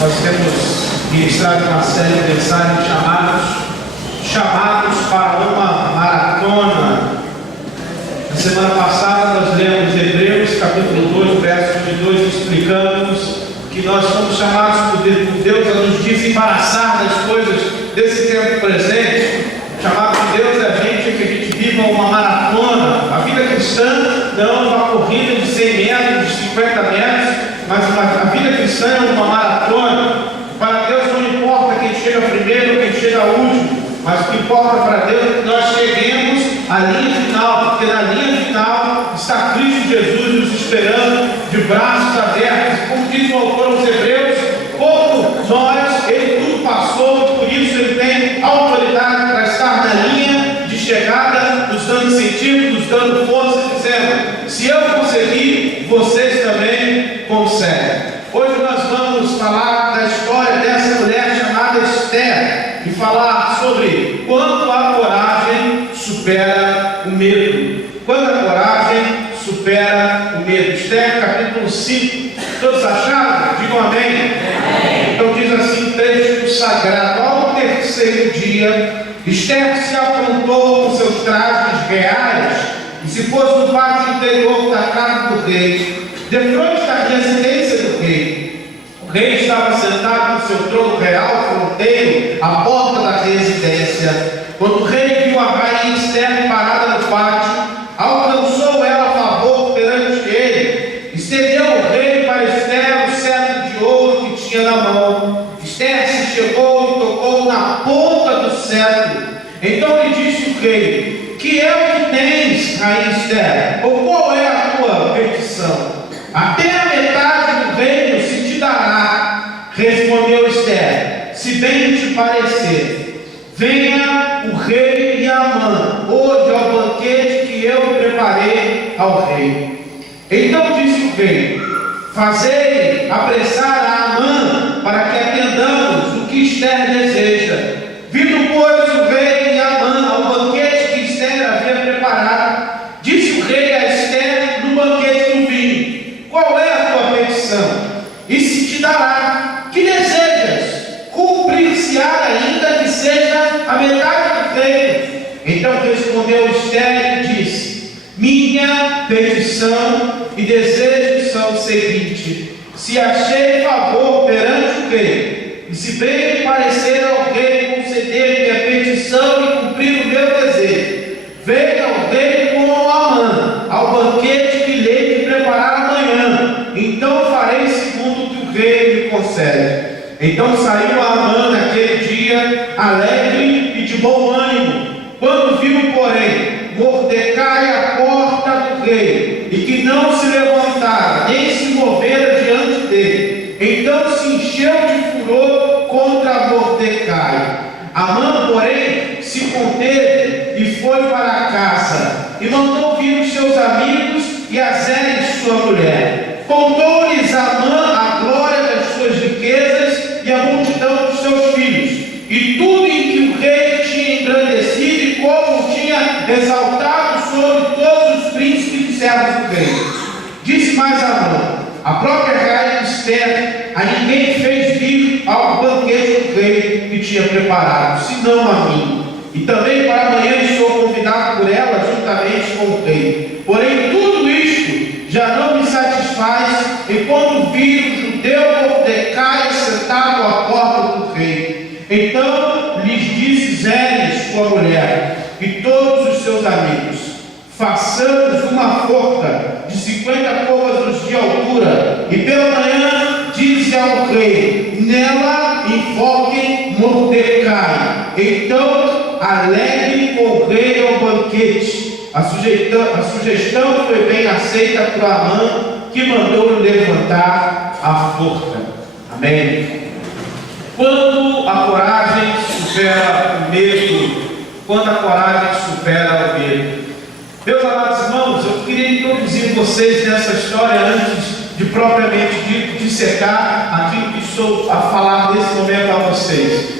Nós temos ministrado uma série de mensagens chamados para uma maratona. Na semana passada nós lemos Hebreus capítulo 2, verso 22, explicamos que nós somos chamados por Deus a nos desembaraçar das coisas desse tempo presente. Chamado de Deus é a gente que a gente viva uma maratona. A vida cristã não é uma corrida de 100 metros, de 50 metros, mas a vida cristã é uma maratona. Para Deus não importa quem chega primeiro ou quem chega último, mas o que importa para Deus é que nós cheguemos à linha final, porque na linha final está Cristo Jesus nos esperando de braços abertos. Como diz o autor aos Hebreus, como nós, ele tudo passou, por isso ele tem autoridade para estar na linha de chegada, nos dando sentido, nos dando força, dizendo: se eu conseguir, vocês também conseguem. Hoje nós vamos falar da história dessa mulher chamada Esther e falar sobre quando a coragem supera o medo. Quando a coragem supera o medo. Esther capítulo 5. Todos acharam? Digam amém. Então diz assim o texto sagrado: ao terceiro dia, Esther se aprontou com seus trajes reais e se pôs no pátio interior da casa do rei, defronte da residência do rei. O rei estava sentado no seu trono real fronteiro, à porta da residência. Quando o rei viu a rainha Esther parada no pátio, alcançou ela favor perante ele. Estendeu o rei para Esther o cetro de ouro que tinha na mão. Esther se chegou e tocou na ponta do cetro. Então lhe disse o rei: que é o que tens, rainha Esther? Ou qual é a tua petição? Até a metade do reino se te dará. Respondeu Esther: se bem te parecer, venha o rei e Amã hoje ao banquete que eu preparei ao rei. Então disse o rei: fazei apressar a Amã para que atendamos o que Esther deseja. Vindo, pois, o rei e Amã ao banquete que Esther havia preparado, disse o rei a Esther no banquete do vinho: qual é a tua petição? E se te dará. Que desejas? Cumprir-se-á ainda que seja a metade do reino. Então respondeu Esther e disse: minha petição e desejo são o seguinte: se achei favor perante o rei, e se bem me parecer ao rei conceder minha petição e cumprir o meu desejo, venha ao rei com Amã ao banquete que lhe hei de preparar amanhã, então farei segundo o que o rei me concede. Então saiu Amã naquele dia alegre e de bom ânimo. Quando viu, porém, Mordecai à porta do rei, e que não se levantara nem se movera diante dele, então se encheu de furor contra Mordecai. Amã, porém, se conteve e foi para a casa, e mandou vir os seus amigos e a Zeres, sua mulher. Contou-lhes Amã a glória das suas riquezas e a multidão dos seus filhos, e tudo em que o rei tinha engrandecido e como tinha exaltado sobre todos os príncipes e servos do rei. Disse mais Amã: a própria rainha Esther a ninguém fez vir ao banquete do rei que tinha preparado, senão a mim. E também para amanhã estou convidado por ela juntamente com o rei. Porém tudo isto já não me satisfaz, enquanto vi o judeu Mordecai sentado à porta do rei. Então lhes disse Zeres, sua mulher, e todos os seus amigos: façamos uma forca de 50 côvados de altura, e pela manhã dize ao rei: nela invoquem Mordecai. Então alegre com o rei ao banquete. A sugestão foi bem aceita por Amã, que mandou levantar a forca. Amém. Quando a coragem supera o medo, quando a coragem supera o medo. Meus amados irmãos, eu queria introduzir vocês nessa história antes de propriamente dito dissecar aquilo que estou a falar nesse momento a vocês.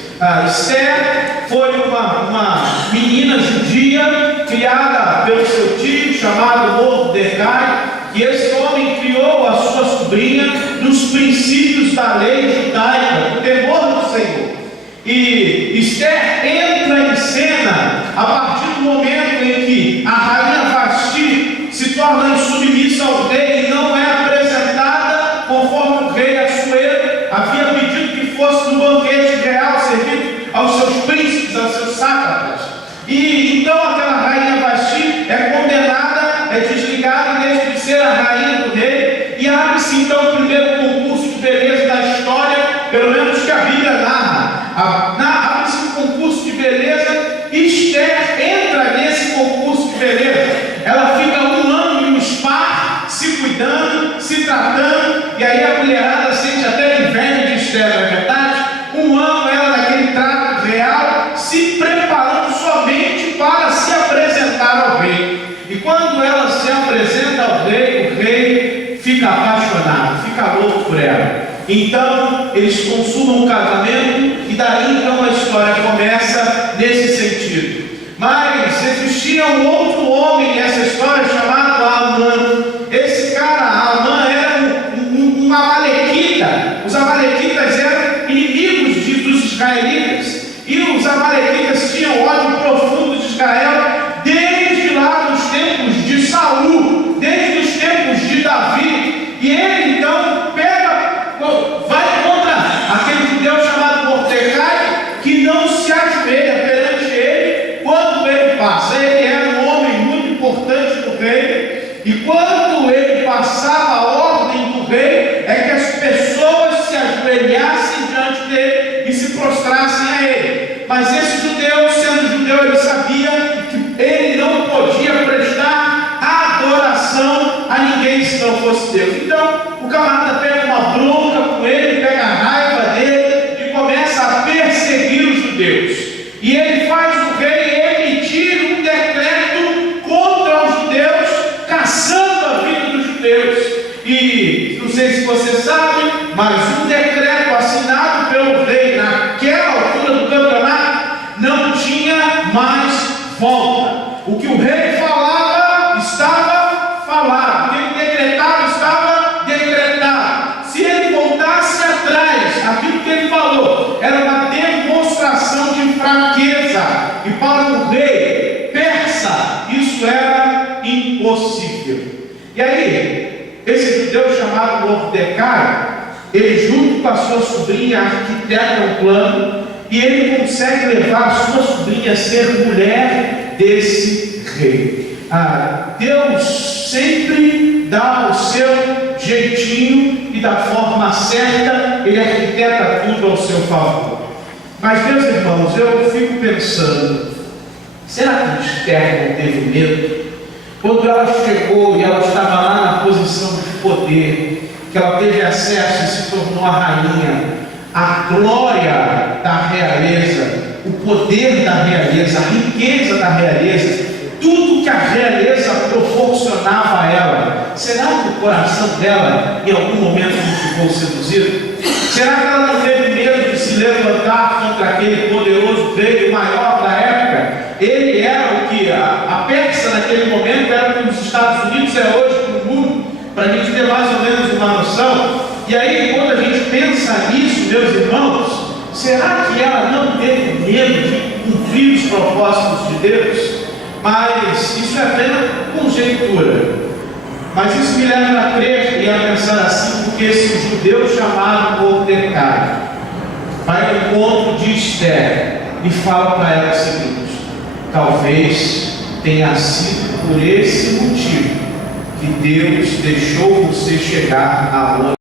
Esther foi uma menina judia criada pelo seu tio chamado Mordecai, e esse homem criou a sua sobrinha nos princípios da lei judaica, do temor do Senhor. E Esther entra em cena a partir do momento em que a rainha Vasti se torna insubmissa ao rei e não é apresentada conforme o rei Assuero havia pedido que fosse no banquete real servido aos seus príncipes, aos seus sátrapas. E então aquela rainha Vasti é condenada, é desligada e deixa de ser a rainha do rei, e abre-se então o primeiro concurso de beleza da história, pelo menos que a Bíblia narra. Abre-se um concurso de beleza, e Esther entra nesse concurso de beleza. Ela fica um ano em um spa, se cuidando, se tratando, e aí a mulherada sente até inveja de Esther, não é verdade? Um ano ela naquele trato real, se preparando somente para se apresentar ao rei. E quando ela se apresenta ao rei, o rei fica apaixonado, fica louco por ela. Então eles consumam o casamento, e daí então a história começa nesse sentido. Mas existia um outro homem nessa história chamado Amã. Esse cara, Amã, era um amalequita. Os amalequitas eram inimigos dos israelitas, e os amalequitas tinham ódio profundo de Israel desde lá dos tempos de Saul, desde os tempos de Davi. E ele então vai contra aquele judeu chamado Mordecai, que não se ajoelha perante ele quando ele passa. Ele era um homem muito importante do rei, e quando ele passava a ordem do rei, é que as pessoas se ajoelhassem diante dele e se prostrassem a ele. Mas esse judeu, sendo judeu, ele sabia que ele não podia prestar adoração a ninguém se não fosse Deus. Então o camarada pega uma bronca com ele, pega a raiva dele e começa a perseguir os judeus. E ele faz o rei emitir um decreto contra os judeus, caçando a vida dos judeus. E não sei se você sabe, mas um decreto assinado pelo rei naquela altura do campeonato não tinha mais volta. O que o rei falava estava falado, o que ele decretava estava decretado. Se ele voltasse atrás, aquilo que ele falou era uma demonstração de fraqueza, e para o rei persa isso era impossível. E aí, esse judeu chamado Mordecai, ele junto com a sua sobrinha arquiteta um plano, e ele consegue levar a sua sobrinha a ser mulher desse rei. Deus sempre dá o seu jeitinho, e da forma certa ele arquiteta tudo ao seu favor. Mas meus irmãos, eu fico pensando, será que Esther não teve medo? Quando ela chegou e ela estava lá na posição de poder, que ela teve acesso e se tornou a rainha, a glória da realeza, o poder da realeza, a riqueza da realeza, tudo que a realeza proporcionava a ela, será que o coração dela em algum momento não ficou seduzido? Será que ela não teve medo de se levantar contra aquele poderoso rei, o maior da época? Ele era o que a Pérsia naquele momento era como os Estados Unidos é hoje para o mundo, para a gente ter mais ou menos uma noção. E aí, quando a gente pensa nisso, meus irmãos, será que ela não teve medo de cumprir os propósitos de Deus? Mas isso é apenas conjectura. Mas isso me leva a crer e a pensar assim, porque esse judeu chamado Mordecai vai ao encontro de Esther e fala para ela o seguinte: talvez tenha sido por esse motivo que Deus deixou você chegar aonde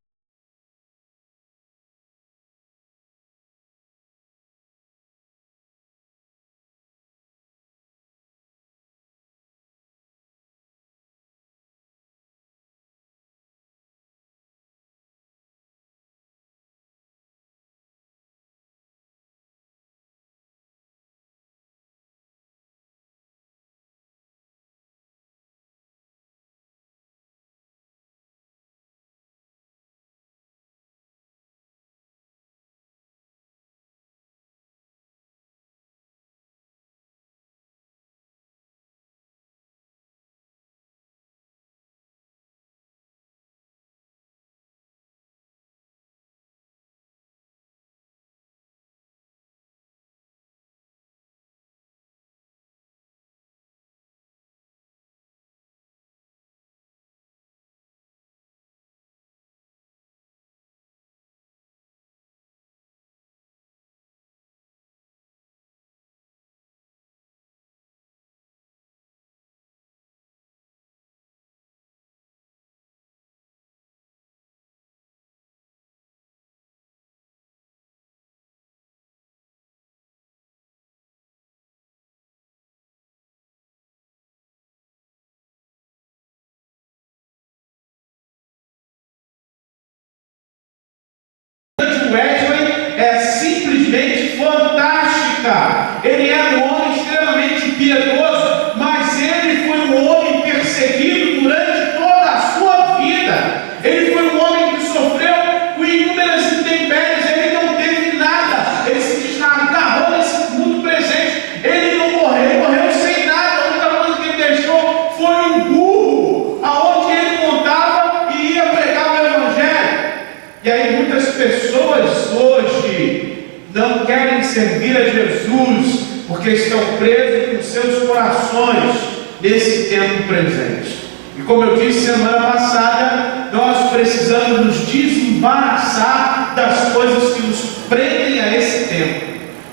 muitas pessoas hoje não querem servir a Jesus porque estão presos nos seus corações nesse tempo presente. E como eu disse semana passada, nós precisamos nos desembaraçar das coisas que nos prendem a esse tempo.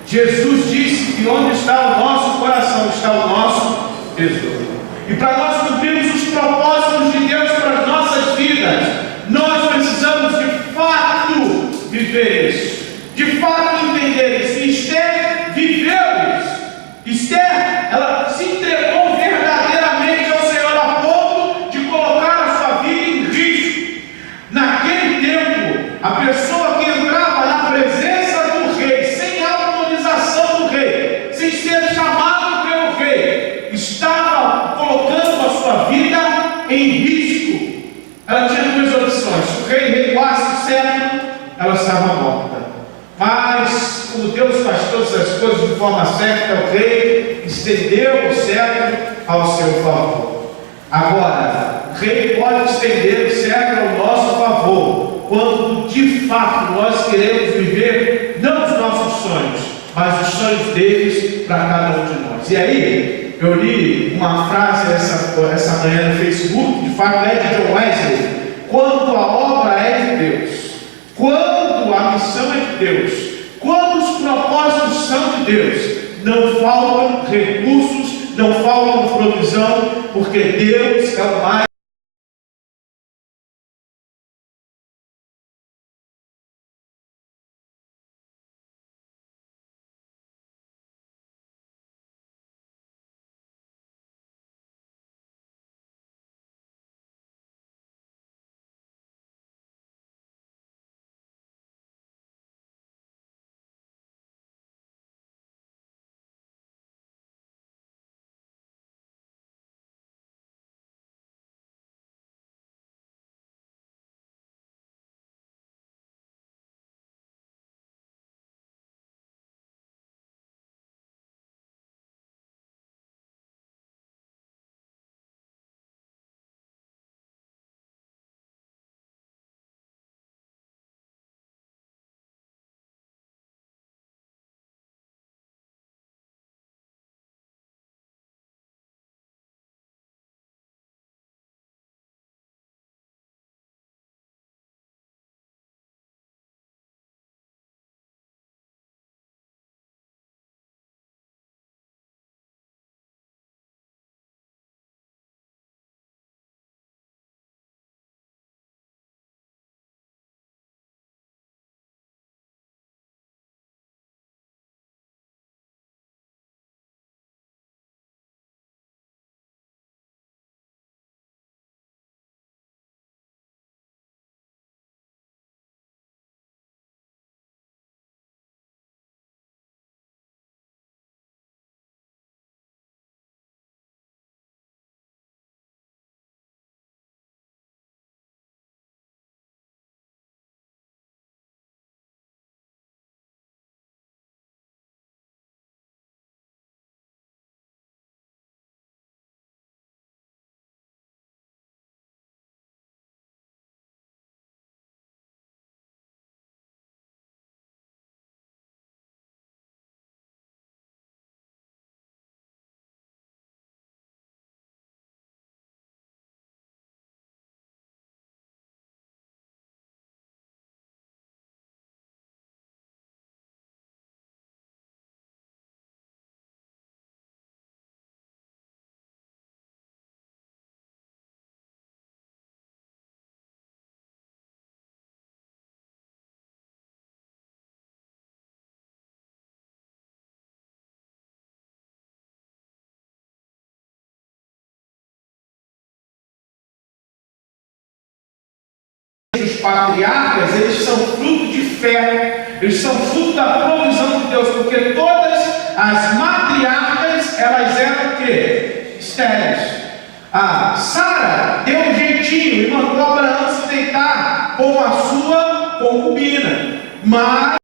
Jesus disse que onde está o nosso coração está o nosso tesouro. E para nós cumprirmos os propósitos de Deus para as nossas vidas, nós precisamos de fato viver isso, de fato entender isso. E Esther viveu isso. Esther, ela se entregou verdadeiramente ao Senhor a ponto de colocar a sua vida em risco. Naquele tempo, a pessoa que entrava na presença do rei, sem autorização do rei, sem ser chamado pelo rei, estava colocando a sua vida em risco. Ela tinha duas opções: se o rei recuasse o cetro, ela estava morta. Mas, como Deus faz todas as coisas de forma certa, o rei estendeu o cetro ao seu favor. Agora, o rei pode estender o cetro ao nosso favor quando de fato nós queremos viver não os nossos sonhos, mas os sonhos deles para cada um de nós. E aí, eu li uma frase essa manhã no Facebook, de fato é de John Wesley: quando a obra é de Deus, quando a missão é de Deus, quando os propósitos são de Deus, não faltam recursos, não faltam provisão, porque Deus é o mais. Os patriarcas, eles são fruto de fé, eles são fruto da provisão de Deus, porque todas as matriarcas, elas eram o quê? Estéreis. A Sara deu um jeitinho e mandou Abraão se deitar com a sua concubina, mas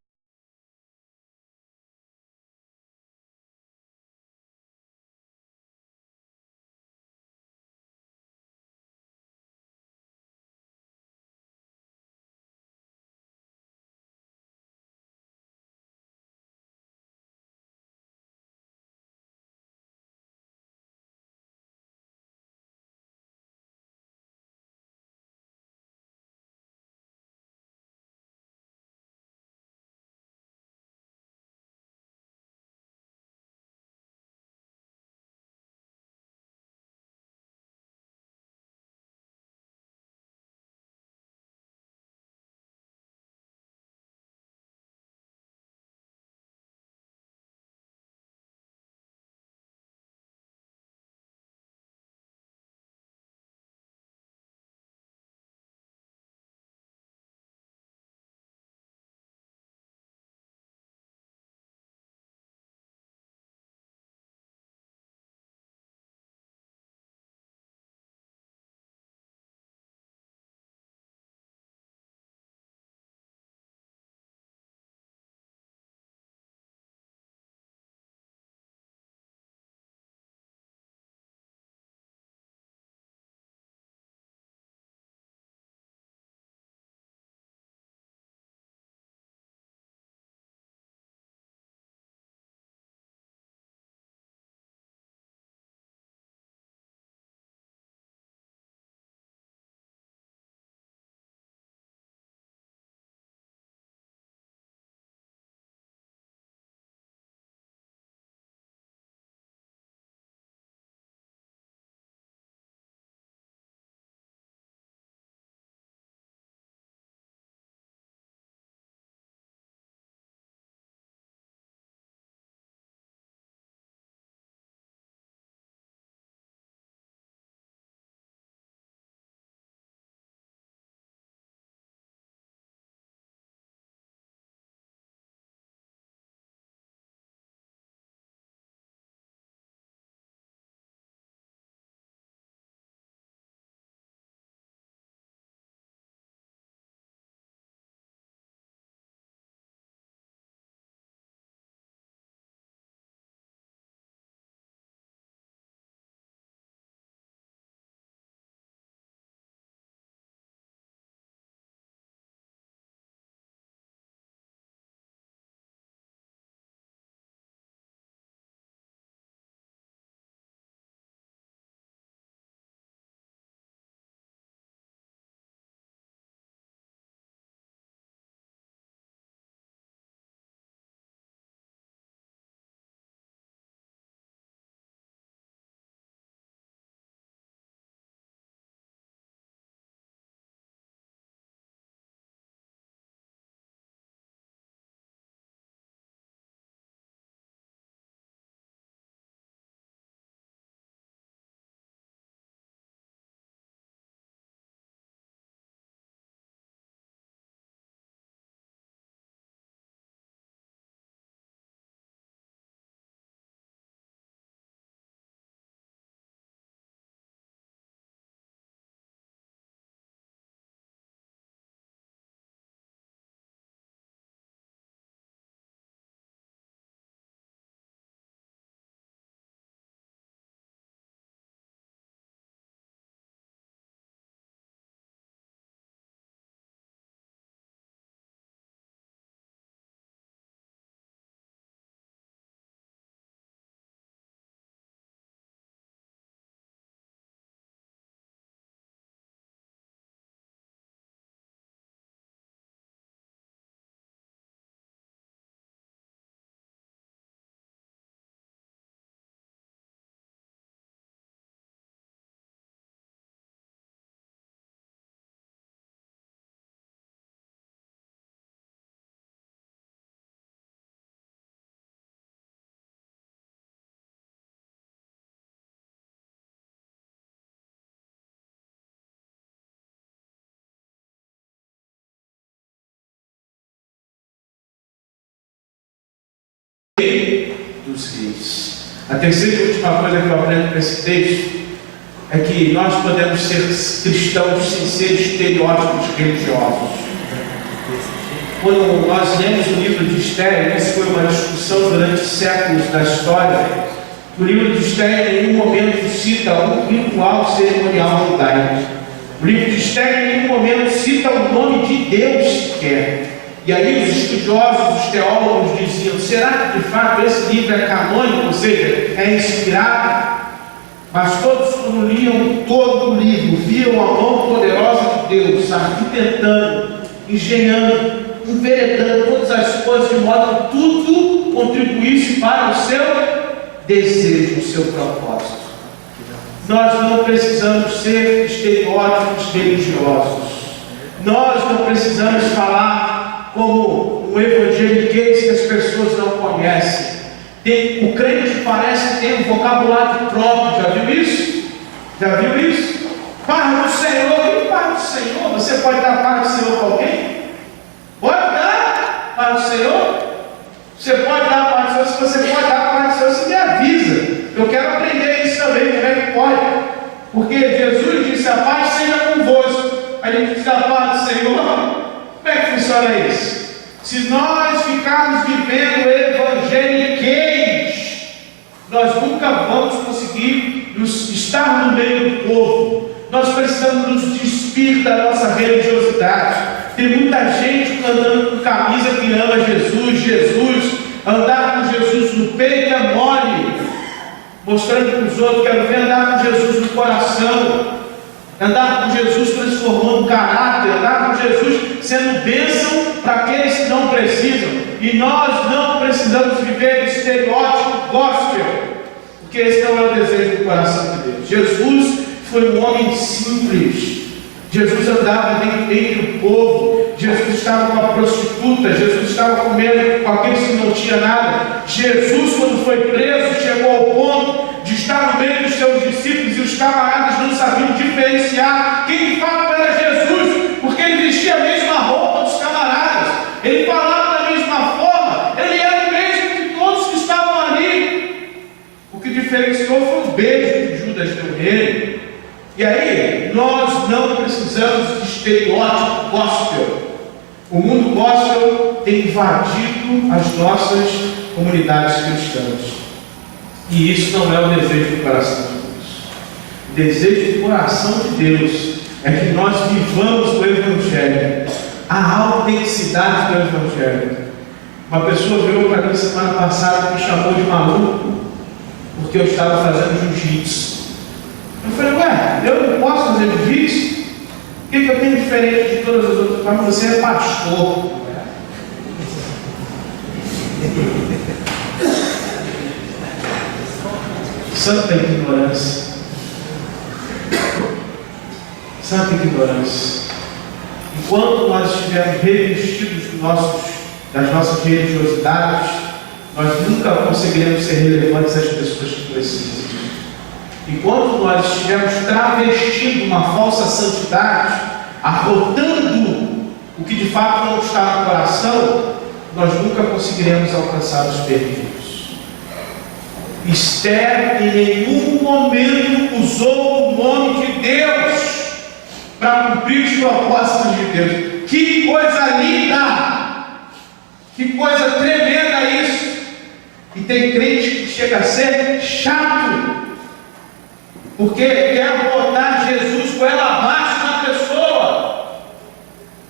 dos reis. A terceira e última coisa que eu aprendo com esse texto é que nós podemos ser cristãos sem ser estereótipos religiosos. Quando nós lemos o livro de Esther, isso foi uma discussão durante séculos da história. O livro de Esther em nenhum momento cita um ritual cerimonial judaico. O livro de Esther em nenhum momento cita o nome de Deus sequer. E aí os estudiosos, os teólogos diziam: será que de fato esse livro é canônico, ou seja, é inspirado? Mas todos, quando liam todo o livro, viam a mão poderosa de Deus arquitetando, engenhando, enveredando todas as coisas de modo que tudo contribuísse para o seu desejo, o seu propósito. Nós não precisamos ser estereótipos religiosos. Nós não precisamos falar como um evangeliquez que as pessoas não conhecem. O crente parece ter um vocabulário próprio. Já viu isso? Já viu isso? Paz do Senhor. E paz do Senhor? Você pode dar paz do Senhor para alguém? Pode dar paz do Senhor? Você pode dar paz do Senhor. Se você pode dar paz do Senhor, você me avisa. Eu quero aprender isso também. Como é que pode? Porque Jesus disse: a paz seja convosco. A gente diz: a paz do Senhor. Como é que funciona isso? Se nós ficarmos vivendo evangeliquez, nós nunca vamos conseguir estar no meio do povo. Nós precisamos nos despir da nossa religiosidade. Tem muita gente andando com camisa que ama Jesus, andar com Jesus no peito é mole, mostrando para os outros: quero ver andar com Jesus no coração, andar com Jesus transformando caráter, andar com Jesus sendo bênção para aqueles que não precisam. E nós não precisamos viver estereótipo gospel, porque esse não é o desejo do coração de Deus. Jesus foi um homem simples. Jesus andava entre o povo. Jesus estava com a prostituta. Jesus estava comendo com aqueles que não tinham nada. Jesus, quando foi preso, chegou ao ponto de estar no meio dos seus discípulos e os camaradas não sabiam diferenciar quem de fato era Jesus, porque ele vestia a mesma roupa dos camaradas, ele falava da mesma forma, ele era o mesmo que todos que estavam ali. O que diferenciou foi o beijo que Judas deu nele. E aí, nós não precisamos de estereótipo gospel. O mundo gospel tem invadido as nossas comunidades cristãs. E isso não é o desejo do coração de Deus. O desejo do coração de Deus é que nós vivamos o Evangelho, a autenticidade do Evangelho. Uma pessoa veio para mim semana passada e me chamou de maluco porque eu estava fazendo jiu-jitsu. Eu falei: ué, eu não posso fazer jiu-jitsu? O que eu tenho diferente de todas as outras? Mas você é pastor. Santa ignorância. Santa ignorância. Enquanto nós estivermos revestidos das nossas religiosidades, nós nunca conseguiremos ser relevantes às pessoas que precisam. Enquanto nós estivermos travestindo uma falsa santidade, arrotando o que de fato não está no coração, nós nunca conseguiremos alcançar os perdidos. Esther em nenhum momento usou o nome de Deus para cumprir os propósitos de Deus. Que coisa linda! Que coisa tremenda isso! E tem crente que chega a ser chato, porque quer botar Jesus com ela abaixo na pessoa.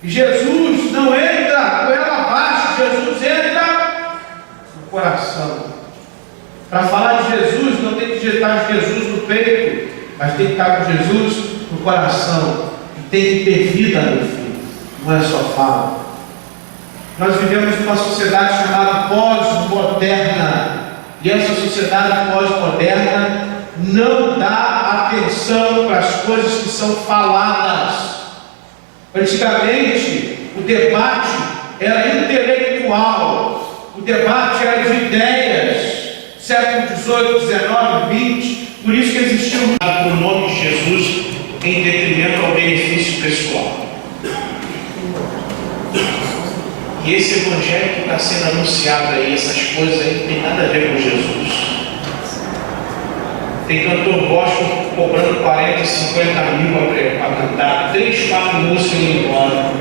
E Jesus não entra com ela abaixo, Jesus entra no coração. Para falar de Jesus, não tem que digitar Jesus no peito, mas tem que estar com Jesus no coração. E tem que ter vida no filho, não é só fala. Nós vivemos numa sociedade chamada pós-moderna, e essa sociedade pós-moderna não dá atenção para as coisas que são faladas. Antigamente, o debate era intelectual, o debate era de ideias. Século XVIII, XIX, XX, por isso que existiu o nome de Jesus em detrimento ao benefício pessoal. E esse evangelho que está sendo anunciado aí, essas coisas aí, não tem nada a ver com Jesus. Tem cantor gospel cobrando 40, 50 mil para cantar, 3, 4 músicas e ir embora.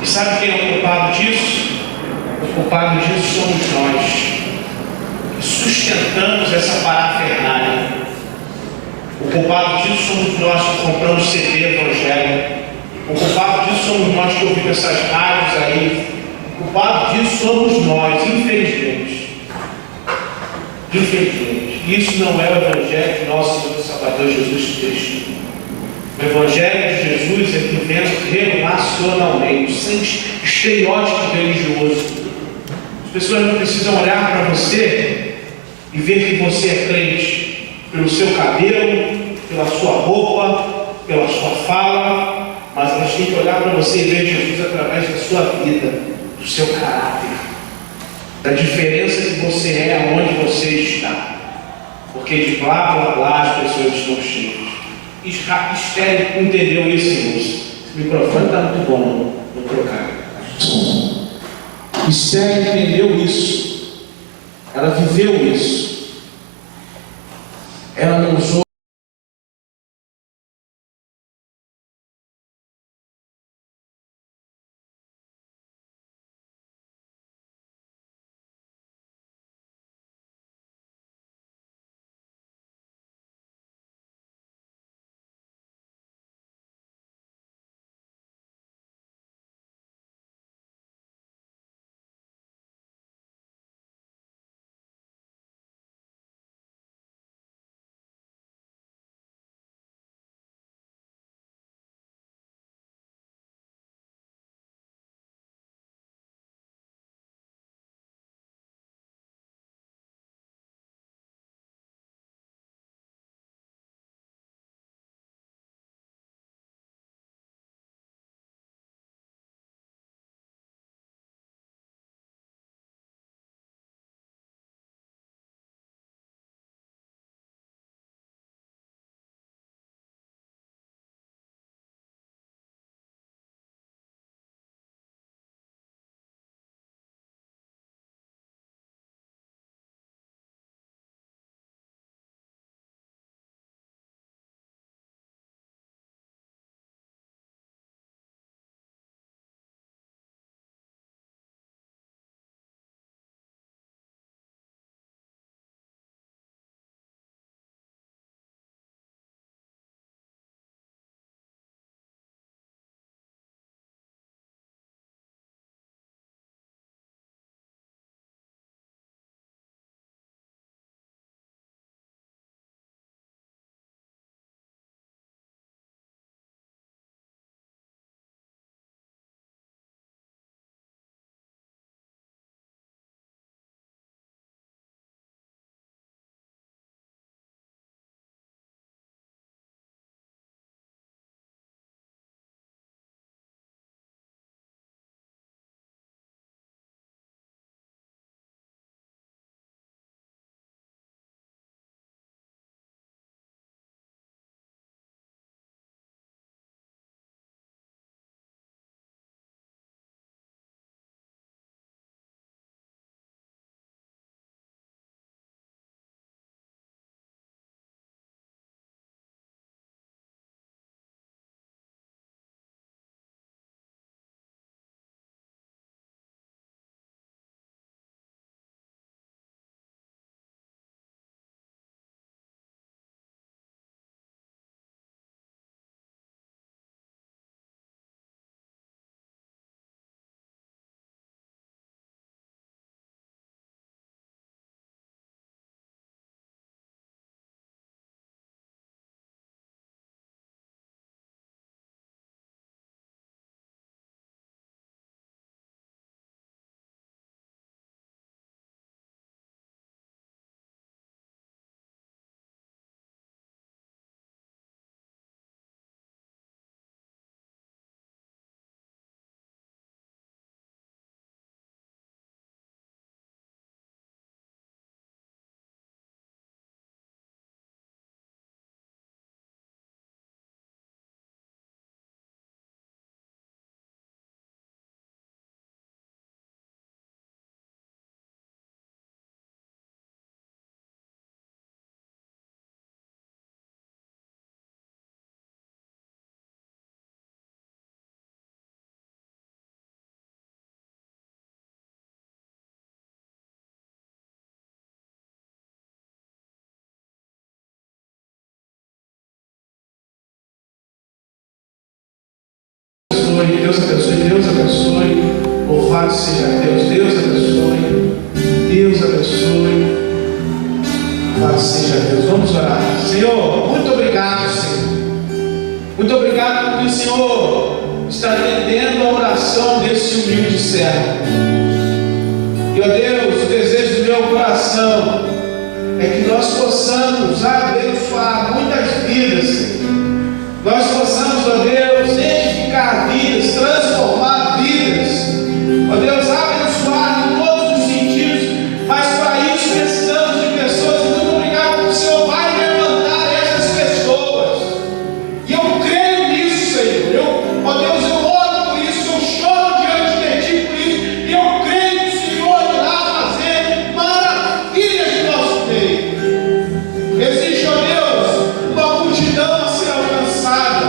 E sabe quem é o culpado disso? O culpado disso somos nós, que sustentamos essa parafernália. O culpado disso somos nós que compramos CD evangélico. O culpado disso somos nós que ouvimos essas rádios aí. O culpado disso somos nós, infelizmente. Infelizmente. Isso não é o Evangelho de nosso Senhor e Salvador Jesus Cristo. O Evangelho de Jesus é vivendo relacionalmente, sem estereótipo religioso. As pessoas não precisam olhar para você e ver que você é crente pelo seu cabelo, pela sua roupa, pela sua fala, mas elas têm que olhar para você e ver Jesus através da sua vida, do seu caráter, da diferença que você é aonde você está. Porque de blá blá blá as pessoas estão cheias. Estéreo entendeu isso, irmãos? Esse microfone está muito bom, vou trocar. Estéreo entendeu isso. Ela viveu isso. Ela não usou abençoe, Deus abençoe, Deus abençoe. Louvado seja Deus, Deus abençoe, Deus abençoe. Louvado seja Deus. Vamos orar. Senhor, muito obrigado, Senhor. Muito obrigado porque o Senhor está atendendo a oração desse humilde servo. E, ó Deus, o desejo do meu coração é que nós possamos abençoar muitas vidas, Senhor. Nós possamos, ó Deus, edificar vidas, transformar vidas. Ó Deus, abençoar em todos os sentidos, mas para isso precisamos de pessoas. E muito obrigado porque o Senhor vai levantar essas pessoas. E eu creio nisso, Senhor. Ó Deus, eu oro por isso, eu choro diante de Ti por isso. E eu creio que o Senhor irá fazer maravilhas de nosso meio. Existe, ó Deus, uma multidão a ser alcançada.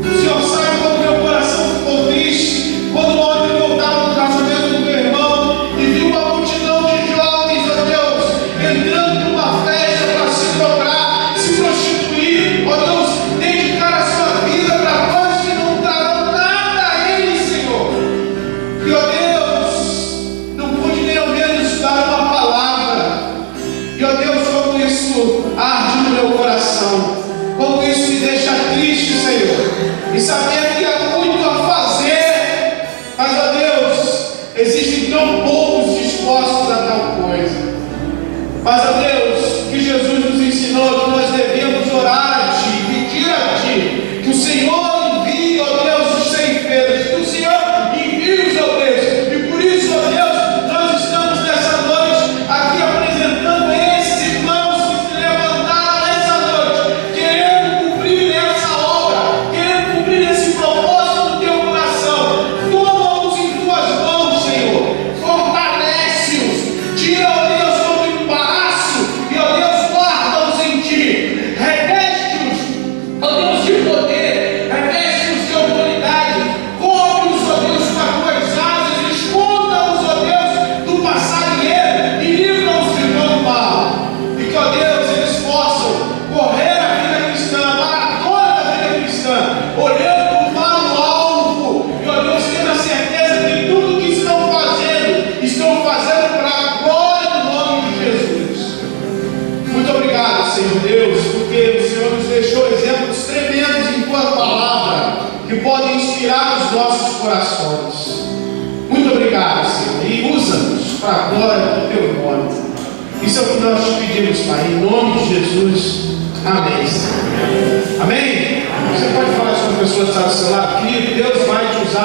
O Senhor sabe quando meu coração ficou triste, quando ontem eu voltava do casamento do meu irmão e vi uma multidão de jovens, ó Deus, entrando numa festa para se dobrar, se prostituir, ó Deus, dedicar a sua vida para coisas que não trarão nada a eles, Senhor. E ó Deus, não pude nem ao menos dar uma palavra. E ó Deus, como isso arde no meu coração, como isso me deixa triste, Senhor. E saber que há muito a fazer, mas ó Deus, existem tão poucos dispostos a tal coisa. Mas ó Deus, que Jesus nos ensinou que nós devemos orar a Ti, pedir a Ti, que o Senhor envie, ó Deus, os ceifeiros, que o Senhor envie os obreiros. E por isso, ó Deus, nós estamos nessa noite aqui apresentando esses irmãos que se levantaram nessa noite, querendo cumprir essa obra, querendo cumprir esse propósito do Teu coração. Toma-os em Tuas mãos, Senhor. Fortalece-os. Tira, ó Deus, todo embaraço e, ó Deus, guarda-os em Ti. Reveste-os, ó Deus, de poder. Reveste-os de autoridade. Cobre-os, ó Deus, com as Tuas asas. Esconda-os, ó Deus, do passarinheiro e livra-os de todo mal. E que, ó Deus, eles possam correr a vida cristã, a maratona da vida cristã, olhando para o alvo. E, ó Deus, tendo a certeza que tudo que estão fazendo para a glória do nome de Jesus. Muito obrigado, Senhor Deus, porque o Senhor nos deixou exemplos tremendos em Tua palavra, que podem inspirar os nossos corações. Muito obrigado, Senhor, e usa-nos para a glória do Teu nome. Isso é o que nós te pedimos, Pai, em nome de Jesus. Amém, Senhor. Amém? Você pode falar com a pessoa que está do seu lado, querido, Deus vai te usar